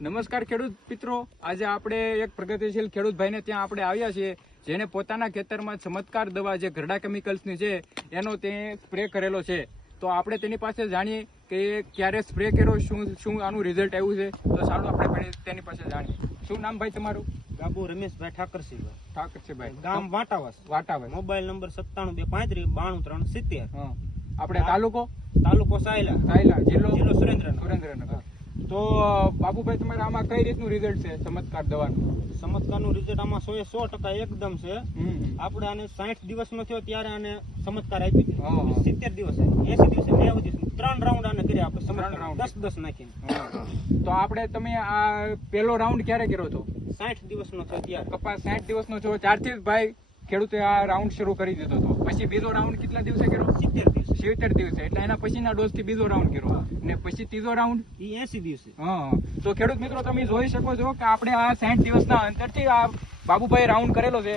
નમસ્કાર ખેડૂત મિત્રો, આજે આપણે એક પ્રગતિશીલ ખેડૂત ભાઈને ત્યાં આપણે આવ્યા છીએ, જેને પોતાના ખેતરમાં ચમત્કાર દવા જે ઘરડા કેમિકલ્સની છે એનો તે સ્પ્રે કરેલો છે. તો આપણે તેની પાસે જાણીએ કે ક્યારે સ્પ્રે કર્યો, શું આનું રિઝલ્ટ આવ્યું છે. તો ચાલો આપણે તેની પાસે જાણીએ. શું નામ ભાઈ તમારું? ગાબુ રમેશભાઈ ઠાકરસિંહભાઈ, ગામ વાટાવસ, મોબાઈલ નંબર 9725392370. આપણે તાલુકો સાયલા, જિલ્લો સુરેન્દ્રનગર. તો બાબુભાઈ તમારે આમાં કઈ રીતનું રિઝલ્ટ છે ચમત્કાર દવાનું? ચમત્કારનું રિઝલ્ટ આમાં 100% એકદમ છે. આપણે આને 60 દિવસનો થયો ત્યારે આને ચમત્કાર આપી દીધો. 70 દિવસે, 80 દિવસે, 90 દિવસે 3 રાઉન્ડ આને કર્યા આપણે. 10 નાખીને. તો આપણે તમે આ પહેલો રાઉન્ડ ક્યારે કર્યો હતો? 60 દિવસનો થયો ત્યારે. કપાસ 60 દિવસનો છો ત્યારથી જ ભાઈ ખેડૂતે આ રાઉન્ડ શરૂ કરી દીધો હતો. પછી બીજો રાઉન્ડ કેટલા દિવસે કર્યો? 70 દિવસે. એટલે એના પછીના ડોઝ થી બીજો રાઉન્ડ કર્યો, ને પછી ત્રીજો રાઉન્ડ 80 દિવસે. તો ખેડૂત મિત્રો તમે જોઈ શકો છો કે આપણે આ 60 દિવસના અંતરથી આ બાબુભાઈ રાઉન્ડ કરેલો છે.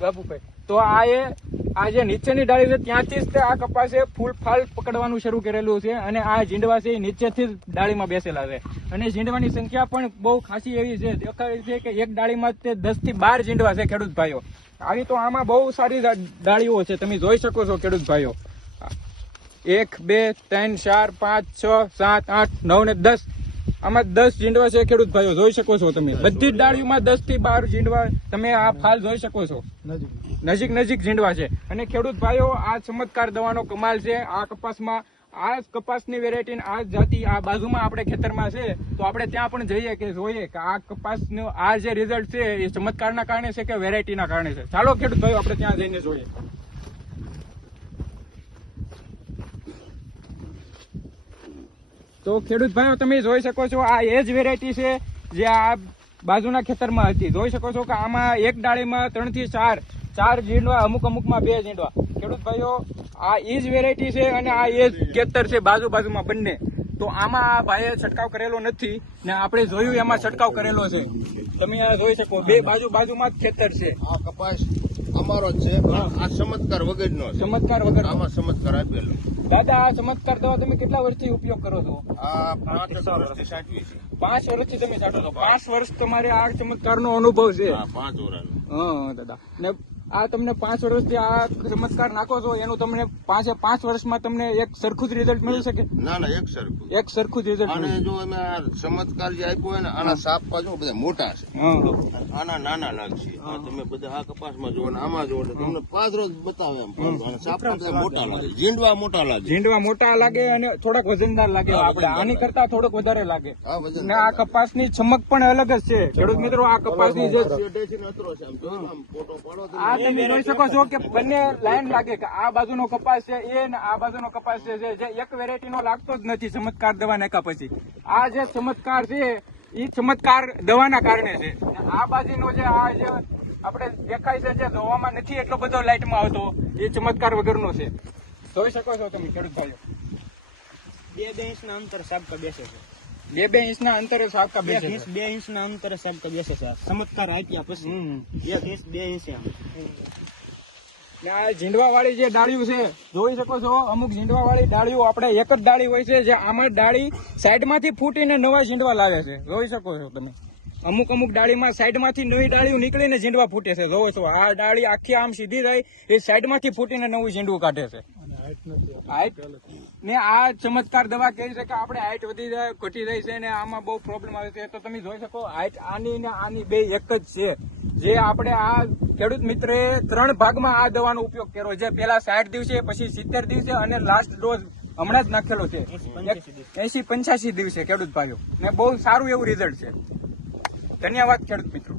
બાબુભાઈ તો આ જે નીચેની ડાળી છે ત્યાંથી જ આ કપાસે ફૂલ ફાલ પકડવાનું શરૂ કરેલું છે, અને આ ઝીંડવા છે એ નીચેથી જ ડાળીમાં બેસેલા છે, અને ઝીંડવાની સંખ્યા પણ બહુ ખાસી એવી છે. દેખાય છે કે એક ડાળીમાં 10 થી 12 ઝીંડવા છે ખેડૂત ભાઈઓ. આવી તો આમાં બહુ સારી ડાળીઓ છે, તમે જોઈ શકો છો ખેડૂત ભાઈઓ. 1 2 3 4 5 6 7 8 9 ને 10, આમાં 10 ઝીંડવા છે ખેડૂત ભાઈઓ. જોઈ શકો છો તમે બધી જ ડાળીઓમાં 10 થી 12 ઝીંડવા તમે આ ફાલ જોઈ શકો છો. નજીક ઝીંડવા છે. અને ખેડૂત ભાઈઓ આ ચમત્કાર દવાનો કમાલ છે. આ કપાસમાં આ કપાસની વેરાયટી આ જાતિ આ બાજુમાં આપણે ખેતરમાં છે, તો આપણે ત્યાં પણ જઈએ કે જોઈએ કે આ કપાસનો આ જે રિઝલ્ટ છે એ ચમત્કારના કારણે છે કે વેરાયટીના કારણે છે. ચાલો ખેડૂત ભાઈઓ આપણે ત્યાં જઈને જોઈએ. તો ખેડૂત ભાઈઓ તમે જોઈ શકો છો આ એ જ વેરાયટી છે જે આ બાજુના ખેતરમાં હતી. જોઈ શકો છો કે આમાં એક ડાળીમાં 3 થી 4 ઝીંડવા, અમુકમાં 2 ઝીંડવા. ખેડૂત ભાઈઓ આ એ જ વેરાયટી છે, અને આ એ જ ખેતર છે બાજુમાં બંને. તો આમાં આ ભાઈએ છંટકાવ કરેલો નથી, ને આપણે જોયું એમાં છંટકાવ કરેલો છે. તમે આ જોઈ શકો બે બાજુમાં જ ખેતર છે. આ કપાસ અમારો જ છે, આ ચમત્કાર વગરનો છે. ચમત્કાર વગર આમાં ચમત્કાર આપેલો. દાદા આ ચમત્કાર દવા તમે કેટલા વર્ષથી ઉપયોગ કરો છો? આ 5 વર્ષથી સાચવી છે. 5 વર્ષથી તમે છાંટો છો. 5 વર્ષ તમારે આ ચમત્કારનો અનુભવ છે? હા, 5 વર્ષ. હા દાદા. ને આ તમને 5 વર્ષથી આ ચમત્કાર નાખો છો, એનું તમને 5 વર્ષમાં તમને એક સરખું જ રિઝલ્ટ મળી શકે? ના, એક સરખું. એક સરખું જ રિઝલ્ટ. અને જો અમે આ ચમત્કાર જે આપ્યો હોય ને, આના સાપ પાછો બધા મોટા છે, આના નાના લાગશે. આ તમે બધા આ કપાસમાં જોવો ને આમાં જોવો એટલે તમને 5 રોજ બતાવે એમ. અને સાપ બધા મોટા લાગે, ઝીંડવા મોટા લાગે, અને થોડાક વજનદાર લાગે. આપણે આની કરતા થોડોક વધારે લાગે. ને આ કપાસની ચમક પણ અલગ જ છે ખેડૂત મિત્રો. આ કપાસની જે તમે જોઈ શકો છો કે બંને લાઈન લાગે કે આ બાજુનો કપાસ છે એ ને આ બાજુનો કપાસ છે, જે એક વેરાયટીનો લાગતો જ નથી ચમત્કાર દવા નાખ્યા પછી. આ જે ચમત્કાર છે એ ચમત્કાર દવાના કારણે છે. આ બાજુનો જે આપણે દેખાય છે જે જોવામાં નથી એટલો બધો લાઈટમાં આવતો, એ ચમત્કાર વગરનો છે. જોઈ શકો છો તમે ખેડૂત ભાઈઓ. 2 ઇંચના અંતરે સાબકા બેસે છે. 2 ઇંચના અંતરે સાબકા બેસે છે. 2 ઇંચના અંતરે સાબકા બેસે છે. ચમત્કાર આપ્યા પછી 1 ઇંચ 2 ઇંચ. આ ઝીંડવા વાળી જે ડાળીઓ છે જોઈ શકો છો, અમુક ઝીંડવા વાળી ડાળીઓ આપણે એક જ ડાળી હોય છે, જે આમાં ડાળી સાઈડમાંથી ફૂટીને નવા ઝીંડવા લાવે છે. જોઈ શકો છો તમે અમુક ડાળીમાં સાઈડમાંથી નવી ડાળીઓ નીકળીને ઝીંડવા ફૂટે છે. જોવો છો આ ડાળી આખી આમ સીધી રહી, એ સાઈડમાંથી ફૂટીને નવું ઝીંડવું કાઢે છે. ને આ ચમત્કાર દવા કહે છે કે આપણે હાઈટ વધી જાય, ઘટી જાય છે, ને આમાં બહુ પ્રોબ્લેમ આવે છે. તો તમે જોઈ શકો હાઈટ આની ને આની બે એક જ છે. જે આપણે આ ખેડૂત મિત્રે 3 ભાગમાં આ દવાનો ઉપયોગ કર્યો છે. પેલા 60 દિવસે, પછી 70 દિવસે, અને લાસ્ટ ડોઝ હમણાં જ નાખેલો છે 80-85 દિવસે ખેડૂત ભાઈઓ. ને બહુ સારું એવું રિઝલ્ટ છે. ધન્યવાદ ખેડૂત મિત્રો.